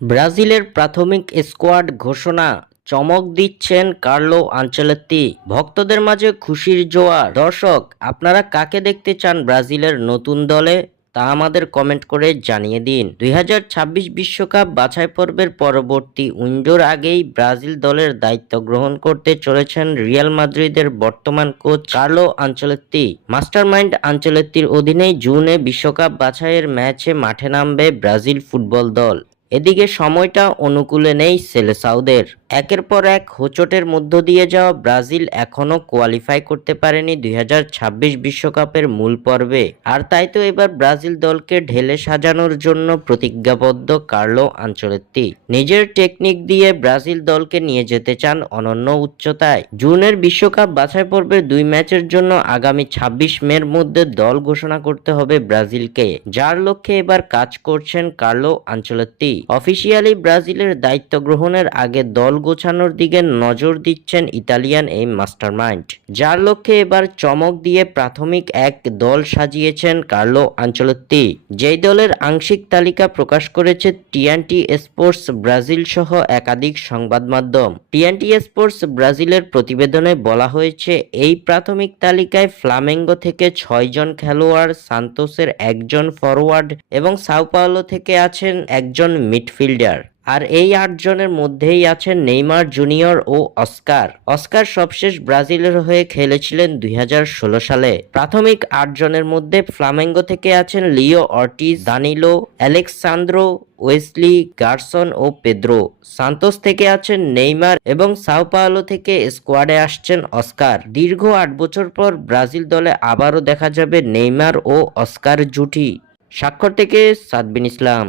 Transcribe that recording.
ব্রাজিলের প্রাথমিক স্কোয়াড ঘোষণা, চমক দিচ্ছেন কার্লো আনচেলত্তি। ভক্তদের মাঝে খুশির জোয়ার। দর্শক, আপনারা কাকে দেখতে চান ব্রাজিলের নতুন দলে, তা আমাদের কমেন্ট করে জানিয়ে দিন। 2026 বিশ্বকাপ বাছাই পর্বের পরবর্তী উইন্ডোর আগেই ব্রাজিল দলের দায়িত্ব গ্রহণ করতে চলেছেন রিয়াল মাদ্রিদের বর্তমান কোচ কার্লো আনচেলত্তি। মাস্টারমাইন্ড আনচেলত্তির অধীনেই জুনে বিশ্বকাপ বাছাইয়ের ম্যাচে মাঠে নামবে ব্রাজিল ফুটবল দল। এদিকে সময়টা অনুকূলে নেই সেলেসাওদের। একের পর এক হোঁচটের মধ্য দিয়ে যাওয়া ব্রাজিল এখনও কোয়ালিফাই করতে পারেনি 2026 বিশ্বকাপের মূল পর্বে। আর তাই তো এবার ব্রাজিল দলকে ঢেলে সাজানোর জন্য প্রতিজ্ঞাবদ্ধ কার্লো আনচেলত্তি। নিজের টেকনিক দিয়ে ব্রাজিল দলকে নিয়ে যেতে চান অনন্য উচ্চতায়। জুনের বিশ্বকাপ বাছাই পর্বের 2 ম্যাচের জন্য আগামী 26 মের মধ্যে দল ঘোষণা করতে হবে ব্রাজিলকে, যার লক্ষ্যে এবার কাজ করছেন কার্লো আনচেলত্তি। অফিসিয়ালি ব্রাজিলের দায়িত্ব গ্রহণের আগে দল গোছানোর দিকে নজর দিচ্ছেন ইতালিয়ান এই মাস্টারমাইন্ড, যার লক্ষ্যে এবার চমক দিয়ে প্রাথমিক এক দল সাজিয়েছেন কার্লো আনচেলত্তি। যেই দলের আংশিক তালিকা প্রকাশ করেছে টিএনটি স্পোর্টস ব্রাজিল সহ একাধিক সংবাদ মাধ্যম। টিএনটি স্পোর্টস ব্রাজিলের প্রতিবেদনে বলা হয়েছে, এই প্রাথমিক তালিকায় ফ্লামেঙ্গো থেকে 6 জন খেলোয়াড়, সান্তোসের 1 জন ফরওয়ার্ড এবং সাও পাওলো থেকে আছেন 1 জন মিডফিল্ডার। আর এই 8 জনের মধ্যেই আছেন নেইমার জুনিয়র ও অস্কার। অস্কার সবশেষ ব্রাজিলের হয়ে খেলেছিলেন 2016 সালে। প্রাথমিক 8 জনের মধ্যে ফ্লামেঙ্গো থেকে আছেন লিও অর্টিজ, দানিলো, আলেক্সান্দ্রো, ওয়েসলি, গার্সন ও পেদ্রো। সান্তোস থেকে আছেন নেইমার এবং সাও পাওলো থেকে স্কোয়াডে আসছেন অস্কার। দীর্ঘ 8 বছর পর ব্রাজিল দলে আবারও দেখা যাবে নেইমার ও অস্কার জুটি। স্বাক্ষর থেকে সাদবিন ইসলাম।